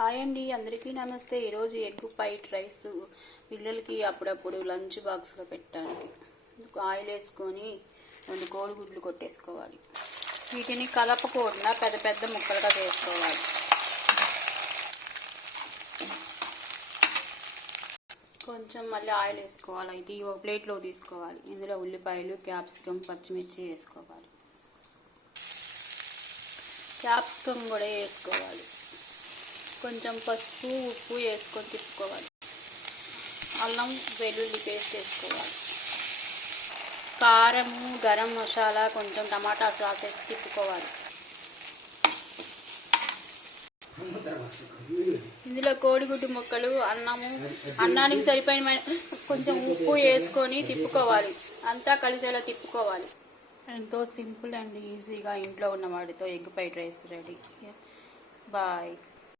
Hi అండి అందరికీ నమస్తే. ఈరోజు ఎగ్ పైట్ రైస్ పిల్లలకి అప్పుడప్పుడు లంచ్ బాక్స్లో పెట్టడానికి. ఆయిల్ వేసుకొని రెండు కోడిగుడ్లు కొట్టేసుకోవాలి. వీటిని కలపకుండా పెద్ద పెద్ద ముక్కలుగా వేసుకోవాలి కొంచెం మళ్ళీ ఆయిల్ వేసుకోవాలి. ఇది ఒక ప్లేట్లో తీసుకోవాలి. ఇందులో ఉల్లిపాయలు క్యాప్సికమ్ పచ్చిమిర్చి వేసుకోవాలి. క్యాప్సికమ్ కూడా వేసుకోవాలి. కొంచెం పసుపు ఉప్పు వేసుకొని తిప్పుకోవాలి. అల్లం వెల్లుల్లి పేస్ట్ వేసుకోవాలి. కారము గరం మసాలా కొంచెం టమాటా సాస్ వేసి తిప్పుకోవాలి. ఇందులో కోడిగుడ్డు ముక్కలు అన్నము అన్నానికి సరిపోయిన కొంచెం ఉప్పు వేసుకొని తిప్పుకోవాలి. అంతా కలిసేలా తిప్పుకోవాలి. ఎంతో సింపుల్ అండ్ ఈజీగా ఇంట్లో ఉన్న వాటితో egg fried rice ready. Bye